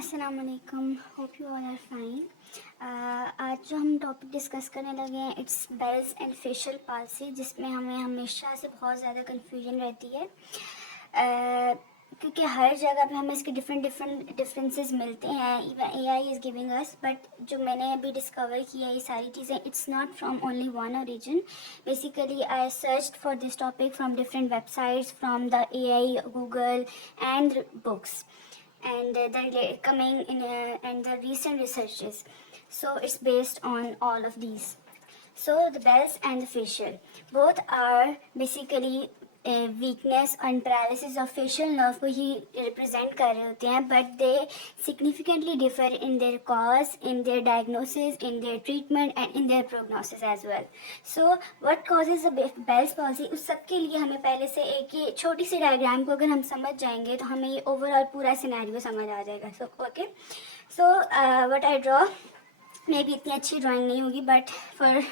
अस्सलाम वालेकुम, hope you all are fine. आज जो हम टॉपिक डिस्कस करने लगे हैं it's Bell's and facial palsy, जिसमें हमें हमेशा से बहुत ज़्यादा कन्फ्यूजन रहती है क्योंकि हर जगह पे हमें इसके डिफरेंसेस मिलते हैं। Even AI is giving us, but जो मैंने अभी डिस्कवर किया है ये सारी चीज़ें it's not from only one origin. Basically I searched for this topic from different websites, from the AI, Google and books, and the coming in and the recent researches. So it's based on all of these. So the bells and the facial both are basically weakness and paralysis of facial nerve को ही represent कर रहे होते हैं, but they significantly differ in their cause, in their diagnosis, in their treatment and in their prognosis as well. So what causes the Bell's palsy, उस सब के लिए हमें पहले से एक ये छोटी सी डायग्राम को अगर हम समझ जाएंगे तो हमें ये ओवरऑल पूरा सिनेरियो समझ आ जाएगा। So okay, so what I draw, मे भी इतनी अच्छी ड्राइंग नहीं होगी, but for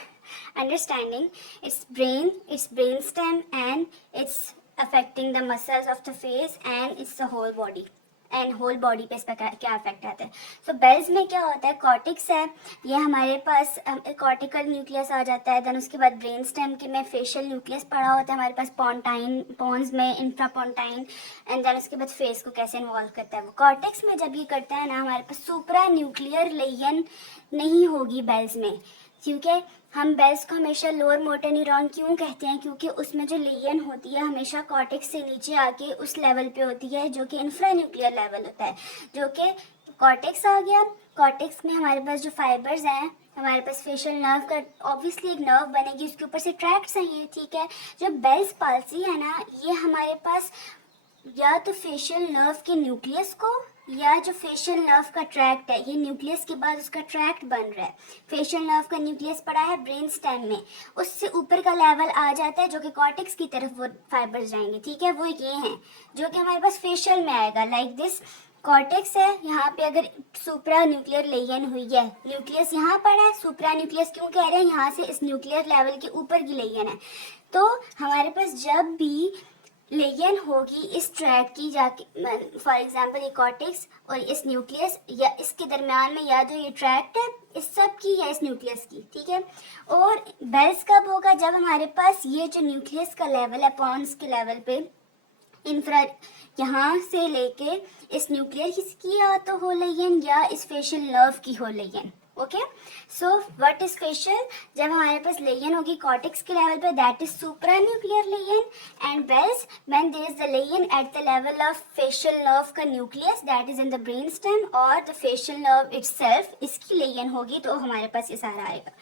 understanding, it's brain stem, and it's affecting the muscles of the face and it's the whole body, and whole body पे इसका क्या इफेक्ट आता है। सो बेल्स में क्या होता है, कॉर्टिक्स है, ये हमारे पास कॉर्टिकल न्यूक्लियस आ जाता है। देन उसके बाद ब्रेन स्टेम के में फेशियल न्यूक्लियस पड़ा होता है हमारे पास, पॉन्स में इंफ्रापोंटाइन, एंड देन उसके बाद फेस को कैसे इन्वॉल्व करता है वो। कॉर्टिक्स में जब ये करता है ना, हमारे पास सुप्रा न्यूक्लियर लेयन नहीं होगी बेल्स में, क्योंकि हम बेल्स को हमेशा लोअर मोटर न्यूरॉन क्यों कहते हैं, क्योंकि उसमें जो लेयन होती है हमेशा कॉर्टेक्स से नीचे आके उस लेवल पे होती है जो कि इंफ्रा न्यूक्लियर लेवल होता है, जो कि कॉर्टेक्स आ गया। कॉर्टेक्स में हमारे पास जो फाइबर्स हैं, हमारे पास फेशियल नर्व का ऑब्वियसली एक नर्व बनेगी, उसके ऊपर से ट्रैक्ट्स हैं ये, ठीक है। जो बेल्स पाल्सी है ना, ये हमारे पास या तो फेशियल नर्व के न्यूक्लियस को, या जो फेशियल नर्व का ट्रैक्ट है, ये न्यूक्लियस के बाद उसका ट्रैक्ट बन रहा है। फेशियल नर्व का न्यूक्लियस पड़ा है ब्रेन स्टेम में, उससे ऊपर का लेवल आ जाता है जो कि कॉर्टेक्स की तरफ वो फाइबर्स जाएंगे, ठीक है। वो ये हैं जो कि हमारे पास फेशियल में आएगा, लाइक दिस। कॉर्टेक्स है, यहाँ पे अगर सुप्रा न्यूक्लियर लेयन हुई है, न्यूक्लियस यहाँ पड़ा है, सुप्रा न्यूक्लियस क्यों कह रहे हैं, यहाँ से इस न्यूक्लियर लेवल के ऊपर की लेयन है। तो हमारे पास जब भी लेयन होगी इस ट्रैक की जाके, फॉर एग्जांपल ये कॉर्टेक्स और इस न्यूक्लियस या इसके दरम्यान में, या जो ये ट्रैक्ट है इस सब की या इस न्यूक्लियस की, ठीक है। और बेल्स कब होगा, जब हमारे पास ये जो न्यूक्लियस का लेवल है पॉन्स के लेवल पे, इंफ्रा यहाँ से लेके इस न्यूक्लियर की या तो हो लेयन या इस फेशियल नर्व की हो lesion. Okay, so what is facial, जब हमारे पास लेयन होगी कॉर्टेक्स के लेवल पे, that is supra nuclear lesion, and bells when there is the lesion at the level of facial nerve का nucleus that is in the brain stem और the facial nerve itself, इसकी lesion होगी तो हमारे पास ये सारा आएगा।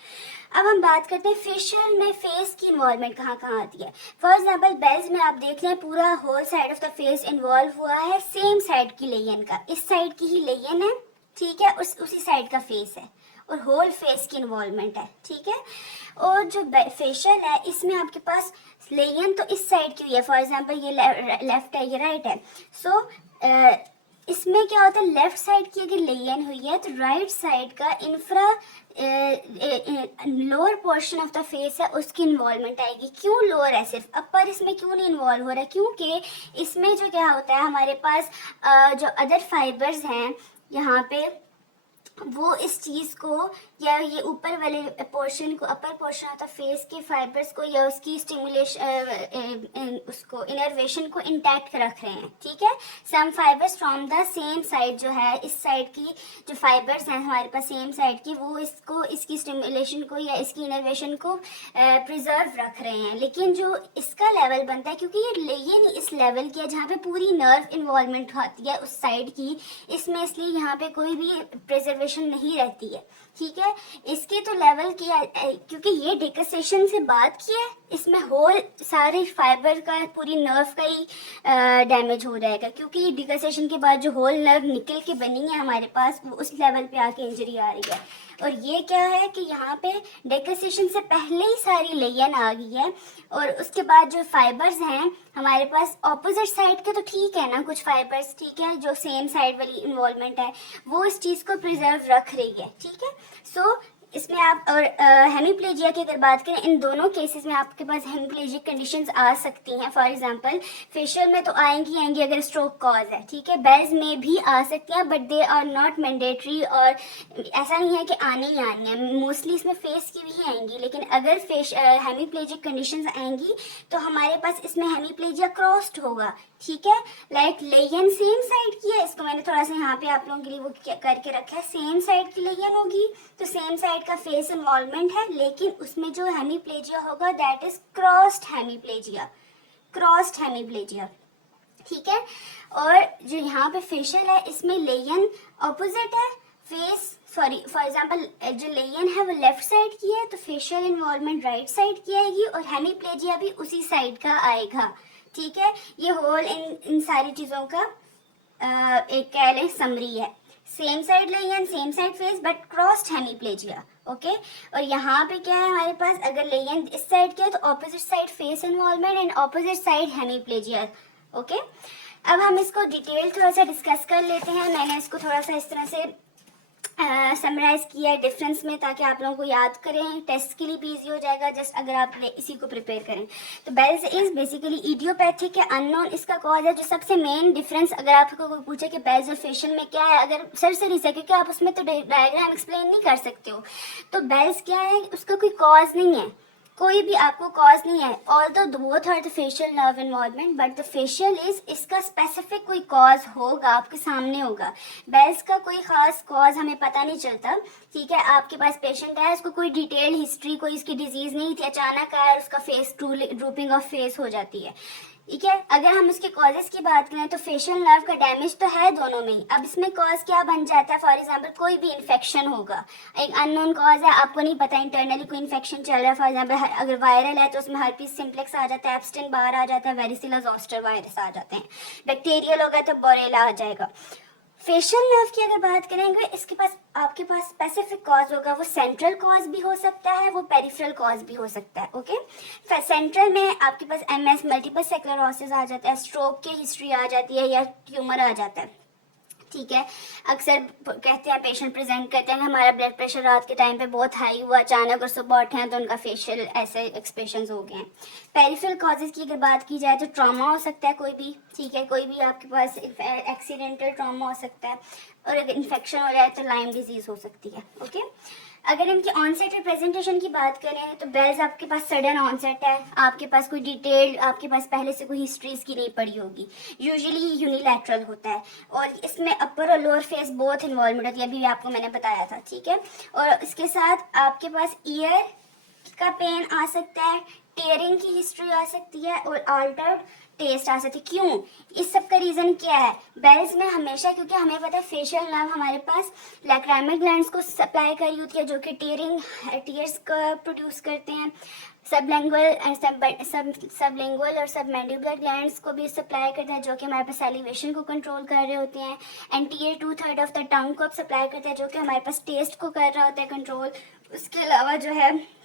अब हम बात करते हैं फेशियल में फेस की इन्वॉल्वमेंट कहाँ कहाँ आती है। फॉर एग्जाम्पल बेल्स में आप देख रहे हैं पूरा whole side of the face involve हुआ है सेम साइड की लेयन का, इस साइड की ही लेयन है, ठीक है, उसी साइड का फेस है और होल फेस की इन्वॉल्वमेंट है, ठीक है। और जो फेशियल है इसमें आपके पास लेयन तो इस साइड की हुई है, फॉर एग्जांपल ये लेफ्ट है, ये राइट है। सो इसमें क्या होता है, लेफ्ट साइड की अगर लेयन हुई है तो राइट साइड का infra lower portion of the face है उसकी इन्वॉल्वमेंट आएगी। क्यों लोअर है, सिर्फ अपर इसमें क्यों नहीं इन्वॉल्व हो रहा है, क्योंकि इसमें जो क्या होता है हमारे पास जो अदर फाइबर्स हैं यहाँ पे, वो इस चीज़ को या ये ऊपर वाले पोर्शन को, upper portion of the face के फाइबर्स को या उसकी स्टिमुलेशन, उसको इनर्वेशन को इंटैक्ट रख रहे हैं, ठीक है। Some fibers from the same side, जो है इस साइड की जो फाइबर्स हैं हमारे पास सेम साइड की, वो इसको, इसकी स्टिमुलेशन को या इसकी इनर्वेशन को प्रिजर्व रख रहे हैं। लेकिन जो इसका लेवल बनता है, क्योंकि ये लेयन इस लेवल की है जहाँ पे पूरी नर्व इन्वॉल्वमेंट होती है उस साइड की, इसमें इसलिए यहाँ पे कोई भी प्रिजर्वेशन नहीं रहती है, ठीक है। इसके तो लेवल किया, क्योंकि ये डिकसेशन से बात की है, इसमें होल सारे फाइबर का, पूरी नर्व का ही डैमेज हो जाएगा, क्योंकि ये डिकसेशन के बाद जो होल नर्व निकल के बनी है हमारे पास, वो उस लेवल पे आके इंजरी आ रही है। और ये क्या है कि यहाँ पे डिकसेशन से पहले ही सारी लेयन आ गई है, और उसके बाद जो फाइबर्स हैं हमारे पास ऑपोजिट साइड के, तो ठीक है ना, कुछ फाइबर्स, ठीक है, जो सेम साइड वाली इन्वॉल्वमेंट है वो इस चीज़ को प्रिजर्व रख रही है, ठीक है। सो इसमें आप और हेमीप्लेजिया की अगर बात करें, इन दोनों केसेस में आपके पास हेमीप्लेजिक कंडीशंस आ सकती हैं। फॉर एग्जांपल फेशियल में तो आएंगी अगर स्ट्रोक कॉज है, ठीक है। बेल्स में भी आ सकती हैं but they are not mandatory, और ऐसा नहीं है कि आनी ही आनी है। मोस्टली इसमें फेस की भी आएंगी, लेकिन अगर हेमीप्लेजिक कंडीशंस आएंगी तो हमारे पास इसमें हेमीप्लेजिया क्रॉस्ड होगा, ठीक है। लाइक लेयन सेम साइड की है, इसको मैंने थोड़ा सा यहाँ पे आप लोगों के लिए वो करके रखा है, सेम साइड की लेयन होगी तो सेम साइड का फेस इन्वॉल्वमेंट है, लेकिन उसमें जो हेमीप्लेजिया होगा that is crossed hemiplegia, crossed hemiplegia, ठीक है। और जो यहाँ पे फेशियल है इसमें लेयन ऑपोजिट है, फेस सॉरी फॉर एग्जांपल जो लेयन है वो लेफ्ट साइड की है तो फेशियल इन्वॉल्वमेंट राइट साइड की आएगी, और हेमीप्लेजिया भी उसी साइड का आएगा, ठीक है। ये होल इन सारी चीज़ों का एक कह लें समरी है। Same side Leyen same side face but crossed hemiplegia, okay. और यहाँ पे क्या है हमारे पास, अगर लेयन इस साइड के है तो opposite side face involvement and opposite side hemiplegia, okay. अब हम इसको डिटेल थोड़ा सा डिस्कस कर लेते हैं। मैंने इसको थोड़ा सा इस तरह से समराइज किया है डिफरेंस में, ताकि आप लोगों को याद करें, टेस्ट के लिए भी इजी हो जाएगा जस्ट अगर आप इसी को प्रिपेयर करें। तो बेल्स इज बेसिकली इडियोपैथिक है, अननोन इसका कॉज है। जो सबसे मेन डिफरेंस अगर आपको कोई पूछे कि बेल्स और फेशियल में क्या है, अगर सरसरी से, क्योंकि आप उसमें तो डायग्राम एक्सप्लेन नहीं कर सकते हो, तो बेल्स क्या है उसका कोई कॉज नहीं है, कोई भी आपको कॉज नहीं है। Although both are the facial nerve involvement but the facial is, इसका स्पेसिफिक कोई कॉज होगा आपके सामने होगा। बेल्स का कोई खास कॉज हमें पता नहीं चलता, ठीक है। आपके पास पेशेंट है, उसको कोई डिटेल हिस्ट्री, कोई इसकी डिजीज नहीं थी, अचानक आया उसका फेस ड्रूपिंग ऑफ फेस हो जाती है, ठीक है। अगर हम उसके कॉजेस की बात करें तो फेशियल नर्व का डैमेज तो है दोनों में ही। अब इसमें कॉज क्या बन जाता है, फॉर एग्जांपल कोई भी इन्फेक्शन होगा, एक अननोन कॉज है, आपको नहीं पता इंटरनली कोई इन्फेक्शन चल रहा है। फॉर एग्जांपल अगर वायरल है तो उसमें हर्पीस सिम्प्लेक्स आ जाता है, एब्स्टिन बार आ जाता है, वेरिसिला जोस्टर वायरस आ जाते हैं, बैक्टीरियल होगा तो बोरेला आ जाएगा। फेशियल नर्व की अगर बात करेंगे, इसके पास आपके पास स्पेसिफिक कॉज होगा, वो सेंट्रल कॉज भी हो सकता है, वो पेरिफेरल कॉज भी हो सकता है, ओके। सेंट्रल में आपके पास एमएस मल्टीपल स्क्लेरोसिस आ जाता है, स्ट्रोक की हिस्ट्री आ जाती है या ट्यूमर आ जाता है, ठीक है। अक्सर कहते हैं पेशेंट प्रेजेंट करते हैं कि हमारा ब्लड प्रेशर रात के टाइम पे बहुत हाई हुआ अचानक और सुबह उठे हैं तो उनका फेशियल ऐसे एक्सप्रेशंस हो गए हैं। पेरिफेरल कॉजेज की अगर बात की जाए तो ट्रॉमा हो सकता है कोई भी, ठीक है, कोई भी आपके पास एक्सीडेंटल ट्रॉमा हो सकता है, और अगर इन्फेक्शन हो जाए तो लाइम डिजीज हो सकती है, ओके। अगर इनकी ऑनसेट और प्रेजेंटेशन की बात करें तो बेल्स आपके पास सडन ऑनसेट है, आपके पास कोई डिटेल, आपके पास पहले से कोई हिस्ट्री इसकी नहीं पड़ी होगी, यूजुअली यूनिलैटरल होता है, और इसमें अपर और लोअर फेस बोथ इन्वॉल्वमेंट होती है, अभी भी आपको मैंने बताया था, ठीक है। और इसके साथ आपके पास ईयर का पेन आ सकता है, टेयरिंग की हिस्ट्री आ सकती है, और अल्टर्ड टेस्ट आ सकती है। क्यों, इस सब का रीजन क्या है, बेल्स में हमेशा, क्योंकि हमें पता है फेशियल नर्व हमारे पास लैक्राइमल ग्लैंड्स को सप्लाई करी होती है जो कि टीयर्स का प्रोड्यूस करते हैं, सबलिंगुअल और सबमैंडिबुलर ग्लैंड्स को भी सप्लाई करता है जो कि हमारे पास सैलिवेशन को कंट्रोल कर रहे होते हैं, anterior 2/3 of the tongue को सप्लाई करता है जो कि हमारे पास टेस्ट को कर रहा होता है कंट्रोल। उसके अलावा जो है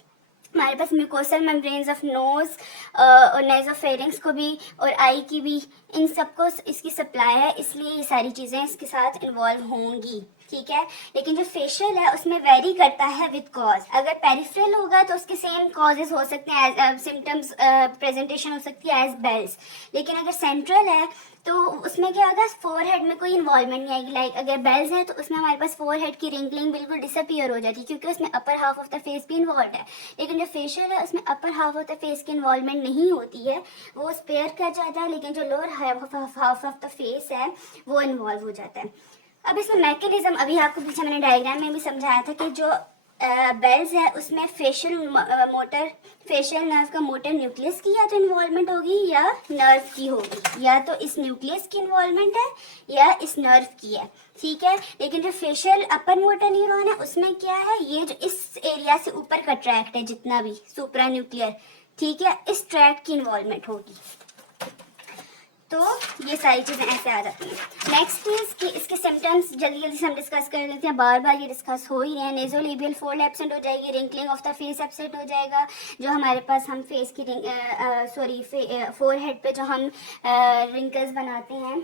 हमारे पास म्यूकोसल मेम्ब्रेन्स ऑफ नोज और नेजोफेरिंग्स को भी, और आई की भी, इन सबको इसकी सप्लाई है, इसलिए ये सारी चीज़ें इसके साथ इन्वॉल्व होंगी, ठीक है। लेकिन जो फेशियल है उसमें वेरी करता है विद कॉज। अगर पेरिफेरल होगा तो उसके सेम कॉजेज हो सकते हैं, सिम्टम्स प्रेजेंटेशन हो सकती है एज बेल्स, लेकिन अगर सेंट्रल है तो उसमें क्या होगा, फोरहेड में कोई इन्वॉल्वमेंट नहीं आएगी। लाइक अगर बेल्स है तो उसमें हमारे पास फोरहेड की रिंकलिंग बिल्कुल डिसअपियर हो जाती है, क्योंकि उसमें upper half of the face भी इन्वॉल्व है। लेकिन जो फेशियल है उसमें upper half of the face की इन्वॉल्वमेंट नहीं होती है, वो स्पेयर कर जाता है, लेकिन जो lower half of the face है वो इन्वॉल्व हो जाता है। अब इसमें मैकेनिज्म अभी आपको पीछे मैंने डायग्राम में भी समझाया था कि जो बेल्स है उसमें फेशियल नर्व का मोटर न्यूक्लियस की या तो इन्वॉल्वमेंट होगी या नर्व की होगी, या तो इस न्यूक्लियस की इन्वॉल्वमेंट है या इस नर्व की है, ठीक है। लेकिन जो फेशियल अपर मोटर न्यूरॉन है उसमें क्या है, ये जो इस एरिया से ऊपर का ट्रैक्ट है जितना भी सुप्रा न्यूक्लियर, ठीक है, इस ट्रैक्ट की इन्वॉल्वमेंट होगी। तो ये सारी चीज़ें ऐसे आ जाती हैं। नेक्स्ट इज कि इसके सिम्टम्स जल्दी जल्दी से हम डिस्कस कर लेते हैं, बार बार ये डिस्कस हो ही रहे हैं। नेजोलेबियल फोल्ड एब्सेंट हो जाएगी, wrinkling of the face absent हो जाएगा, जो हमारे पास हम फेस की फोरहेड पे जो हम रिंकल्स बनाते हैं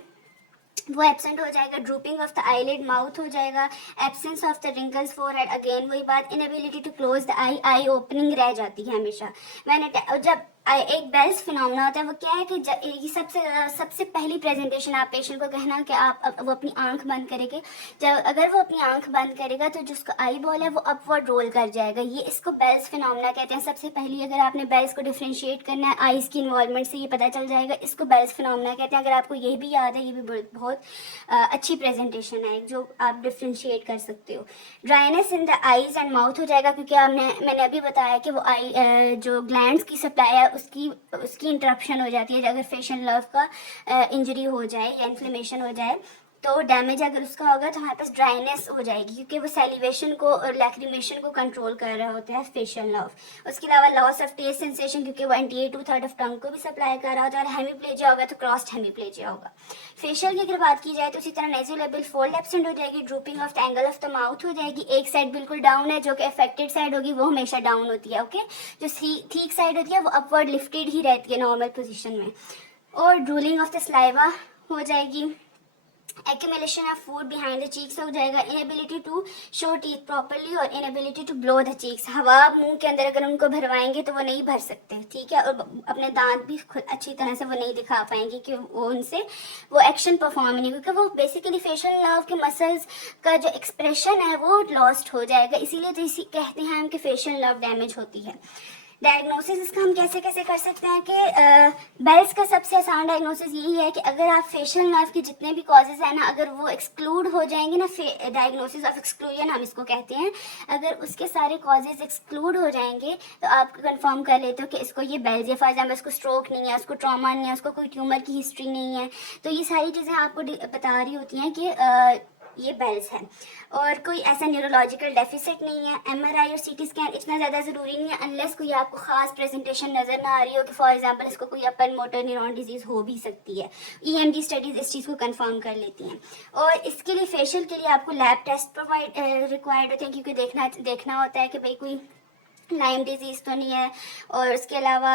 वो एब्सेंट हो जाएगा। Drooping of the eyelid, mouth हो जाएगा। Absence of the wrinkles forehead, again वही बात, inability to close the eye, eye opening रह जाती है हमेशा। मैंने जब एक बेल्स फिनोमेना होता है, वो क्या है कि ये सबसे पहली प्रेजेंटेशन आप पेशेंट को कहना कि वो अपनी आंख बंद करेंगे। जब अगर वो अपनी आंख बंद करेगा तो जिसको आई बॉल है वो अपवर्ड रोल कर जाएगा, ये इसको बेल्स फिनोमेना कहते हैं। सबसे पहली अगर आपने बेल्स को डिफ्रेंशिएट करना है आईज की इन्वॉल्वमेंट से, ये पता चल जाएगा, इसको बेल्स फिनोमेना कहते हैं। अगर आपको ये भी याद है, ये भी बहुत अच्छी प्रेजेंटेशन है जो आप डिफ्रेंशिएट कर सकते हो। Dryness in the eyes and mouth हो जाएगा, क्योंकि मैंने अभी बताया कि वो आई जो ग्लैंड्स की सप्लाई है उसकी इंटरप्शन हो जाती है अगर फेशियल नर्व का इंजरी हो जाए या इन्फ्लेमेशन हो जाए, तो डैमेज अगर उसका होगा तो हमारे पास ड्राइनेस हो जाएगी, क्योंकि वो सैलिवेशन को और लैक्रिमेशन को कंट्रोल कर रहा होता है फेशियल नर्व। उसके अलावा लॉस ऑफ टेस्ट सेंसेशन, क्योंकि वो एंटीरियर 2/3 ऑफ टंग को भी सप्लाई कर रहा होता है। और हेमीप्लेजिया होगा तो क्रॉस्ड हेमीप्लेजिया होगा। फेशियल की अगर बात की जाए तो उसी तरह नेज़ोलेबियल फोल्ड एब्सेंट हो जाएगी। Drooping of the angle of the mouth हो जाएगी। एक साइड बिल्कुल डाउन है, जो कि अफेक्टेड साइड होगी वो हमेशा डाउन होती है। ओके, जो ठीक साइड होती है वो अपवर्ड लिफ्टेड ही रहती है नॉर्मल पोजिशन में। और ड्रूलिंग ऑफ द स्लाइवा हो जाएगी। Accumulation of food behind the cheeks हो जाएगा। Inability to show teeth properly और inability to blow the cheeks, हवा मुंह के अंदर अगर उनको भरवाएंगे तो वो नहीं भर सकते, ठीक है। और अपने दांत भी खुद अच्छी तरह से वो नहीं दिखा पाएंगे कि वो उनसे वो एक्शन परफॉर्म नहीं, क्योंकि वो बेसिकली फेशियल नर्व के मसल्स का जो एक्सप्रेशन है वो लॉस्ट हो जाएगा। इसीलिए तो इसी कहते हैं हम कि फेशियल नर्व डैमेज होती है। डायग्नोसिस इसका हम कैसे कैसे कर सकते हैं कि बेल्स का सबसे आसान डायग्नोसिस यही है कि अगर आप फेशियल नर्व के जितने भी कॉजेज हैं ना, अगर वो एक्सक्लूड हो जाएंगे ना, डायग्नोसिस ऑफ एक्सक्लूजन हम इसको कहते हैं, अगर उसके सारे कॉजेज एक्सक्लूड हो जाएंगे तो आप कंफर्म कर लेते हो कि इसको ये बेल्स है। फॉर एग्जाम्पल उसको स्ट्रोक नहीं है, उसको ट्रॉमा नहीं है, उसको कोई ट्यूमर की हिस्ट्री नहीं है, तो ये सारी चीज़ें आपको बता रही होती हैं कि ये बेल्स है। और कोई ऐसा न्यूरोलॉजिकल डेफिसिट नहीं है। एमआरआई और सीटी स्कैन इतना ज़्यादा ज़रूरी नहीं है अनलेस कोई आपको खास प्रेजेंटेशन नज़र ना आ रही हो कि फॉर एग्जांपल इसको कोई अपर मोटर न्यूरॉन डिजीज़ हो भी सकती है। ईएमजी स्टडीज़ इस चीज़ को कंफर्म कर लेती हैं। और इसके लिए फेशियल के लिए आपको लैब टेस्ट रिक्वायर्ड होते हैं, क्योंकि देखना होता है कि भाई कोई लाइम डिजीज़ तो नहीं है, और उसके अलावा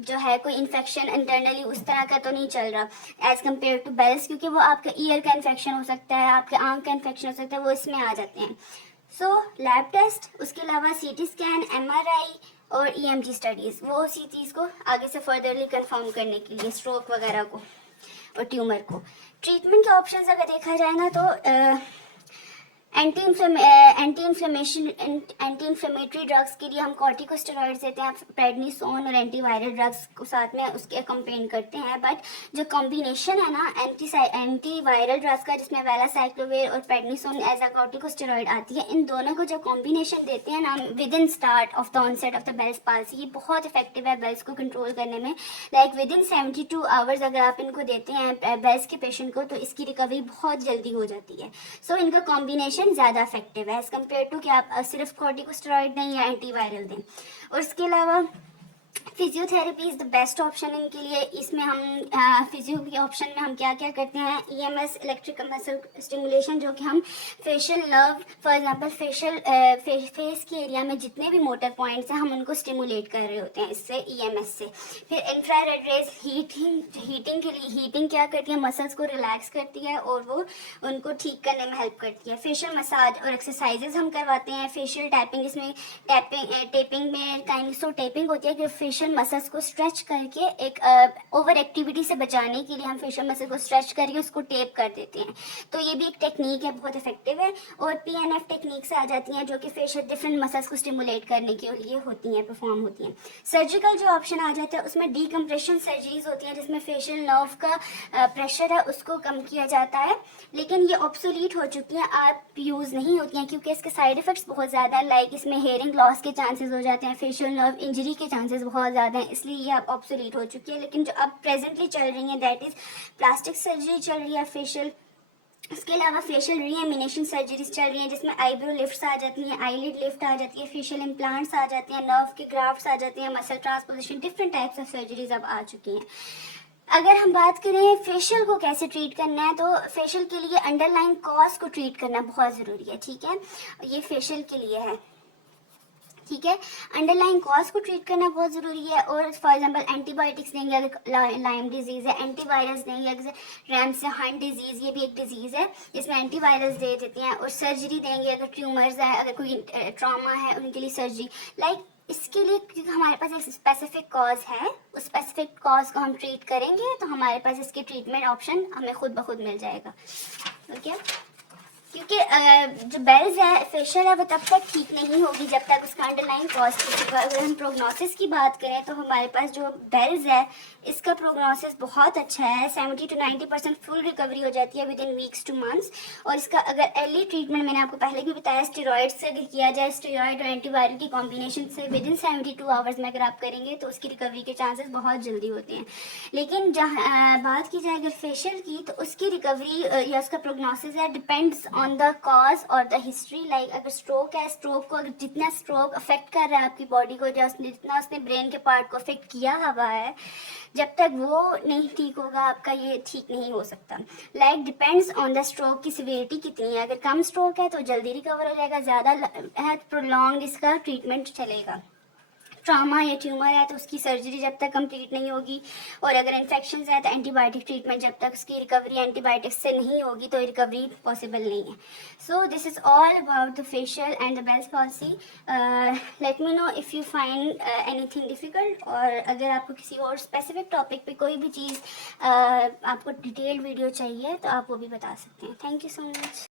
जो है कोई इन्फेक्शन इंटरनली उस तरह का तो नहीं चल रहा एज़ कम्पेयर टू बेल्स, क्योंकि वो आपका ईयर का इन्फेक्शन हो सकता है, आपके आंख का इन्फेक्शन हो सकता है, वो इसमें आ जाते हैं। सो लैब टेस्ट, उसके अलावा सीटी स्कैन, एमआरआई और ईएमजी स्टडीज़, वो उसी चीज़ को आगे से फर्दरली कंफर्म करने के लिए, स्ट्रोक वगैरह को और ट्यूमर को। ट्रीटमेंट के ऑप्शन अगर देखा जाए ना तो एंटी इन्फ्लेमेटरी ड्रग्स के लिए हम कॉर्टिकोस्टेरॉइड्स देते हैं, प्रेडनिसोन और एंटीवायरल ड्रग्स को साथ में उसके कंपेन करते हैं। बट जो कॉम्बिनेशन है ना एंटीवायरल ड्रग्स का, जिसमें वेलासाइक्लोविर और प्रेडनिसोन एज अ कॉर्टिकोस्टेरॉइड आती है, इन दोनों को जब कॉम्बिनेशन देते हैं ना within start of the onset of the Bell's palsy, ये बहुत इफेक्टिव है बेल्स को कंट्रोल करने में। लाइक विद इन 72 आवर्स अगर आप इनको देते हैं बेल्स के पेशेंट को, तो इसकी रिकवरी बहुत जल्दी हो जाती है। सो इनका कॉम्बिनेशन ज़्यादा इफेक्टिव है एज़ कम्पेयर टू कि आप सिर्फ कॉर्टिकोस्टेरॉइड दें या एंटीवायरल दें। और इसके अलावा physiotherapy is the best option इनके लिए। इसमें हम फिजियो के ऑप्शन में हम क्या क्या करते हैं, ईएमएस इलेक्ट्रिकल मसल स्टिमुलेशन, जो कि हम facial nerve for example face के एरिया में जितने भी मोटर पॉइंट्स हैं हम उनको स्टिमुलेट कर रहे होते हैं इससे, ईएमएस से। फिर इंफ्रारेड रेज हीटिंग के लिए, हीटिंग क्या करती है, मसल्स को रिलैक्स करती है और वो उनको ठीक करने में हेल्प करती है। फेशियल मसाज और एक्सरसाइजेज हम करवाते हैं। फेशियल टैपिंग, इसमें टेपिंग में काइनेसो टेपिंग होती है कि फेशियल मसल्स को स्ट्रेच करके एक ओवर एक्टिविटी से बचाने के लिए हम फेशियल मसल को स्ट्रेच करके उसको टेप कर देते हैं। तो ये भी एक टेक्निक है, बहुत इफेक्टिव है। और पीएनएफ टेक्निक्स आ जाती हैं जो कि फेशियल डिफरेंट मसल्स को स्टिमुलेट करने के लिए होती हैं, परफॉर्म होती हैं। सर्जिकल जो ऑप्शन आ जाता है उसमें डीकम्प्रेशन सर्जरीज होती हैं, जिसमें फेशियल नर्व का प्रेशर है उसको कम किया जाता है, लेकिन ये ऑब्सोलीट हो चुकी हैं, आप यूज़ नहीं होती हैं क्योंकि इसके साइड इफेक्ट्स बहुत ज़्यादा है। लाइक इसमें हेयरिंग लॉस के चांसेस हो जाते हैं, फेशियल नर्व इंजरी के चांसेस बहुत ज़्यादा हैं, इसलिए ये अब ऑब्सोलीट हो चुकी है। लेकिन जो अब प्रेजेंटली चल रही है दैट इज़ प्लास्टिक सर्जरी चल रही है फेशियल। इसके अलावा फेशियल रीएमिनेशन सर्जरीज चल रही हैं, जिसमें आईब्रो लिफ्ट्स आ जाती हैं, आईलिड लिफ्ट आ जाती है, फेशियल इम्प्लांट्स आ जाती हैं, नर्व के ग्राफ्ट्स आ जाती हैं, muscle transposition, different types of surgeries अब आ चुकी हैं। अगर हम बात करें फेशियल को कैसे ट्रीट करना है, तो फेशियल के लिए अंडरलाइन कॉज को ट्रीट करना बहुत ज़रूरी है, ठीक है। ये फेशियल के लिए है, ठीक है। अंडरलाइन कॉज को ट्रीट करना बहुत ज़रूरी है। और फॉर एग्जांपल एंटीबायोटिक्स देंगे अगर लाइम डिजीज़ है, एंटीवायरस देंगे अगर रैम्स हंट डिजीज़, ये भी एक डिजीज़ है जिसमें एंटीवायरस दे देते हैं। और सर्जरी देंगे अगर ट्यूमर्स है, अगर कोई ट्रॉमा है उनके लिए सर्जरी। लाइक इसके लिए क्योंकि हमारे पास एक स्पेसिफिक कॉज है, उस स्पेसिफिक कॉज को हम ट्रीट करेंगे तो हमारे पास इसके ट्रीटमेंट ऑप्शन हमें खुद ब खुद मिल जाएगा। ओके, क्योंकि जो बेल्स है फेशियल है वो तब तक ठीक नहीं होगी जब तक उसका अंडरलाइन कॉज ठीक होगा। अगर हम प्रोग्नोसिस की बात करें तो हमारे पास जो बेल्स है इसका प्रोग्नोसिस बहुत अच्छा है, 70 to 90% फुल रिकवरी हो जाती है with in weeks two months. और इसका अगर अर्ली ट्रीटमेंट मैंने आपको पहले भी बताया स्टेरॉइड से अगर किया जाए, स्टेरॉइड और एंटीवायरल की कॉम्बिनेशन से विद इन 72 आवर्स में अगर आप करेंगे तो उसकी रिकवरी के चांसेस बहुत जल्दी होते हैं। लेकिन जहाँ बात की जाए अगर फेशियल की तो उसकी रिकवरी या उसका प्रोग्नोसिस है डिपेंड्स ऑन द कॉज और द हिस्ट्री। लाइक अगर स्ट्रोक है, स्ट्रोक को अगर जितना स्ट्रोक अफेक्ट कर रहा है आपकी बॉडी को, जितना उसने ब्रेन के पार्ट को अफेक्ट किया हुआ है, जब तक वो नहीं ठीक होगा आपका ये ठीक नहीं हो सकता। Like depends on the stroke की सिवियरिटी कितनी है। अगर कम स्ट्रोक है तो जल्दी रिकवर हो जाएगा, ज़्यादा है प्रोलॉन्ग इसका ट्रीटमेंट चलेगा। ट्रॉमा या ट्यूमर है तो उसकी सर्जरी जब तक कंप्लीट नहीं होगी। और अगर इन्फेक्शन है तो एंटीबायोटिक ट्रीटमेंट जब तक उसकी रिकवरी एंटीबायोटिक्स से नहीं होगी तो रिकवरी पॉसिबल नहीं है। So this is all about the facial and the Bell's palsy. Let me know if you find anything difficult. और अगर आपको किसी और स्पेसिफिक टॉपिक पे कोई भी चीज़ आपको डिटेल्ड वीडियो चाहिए तो आप वो भी बता सकते हैं। Thank you so much.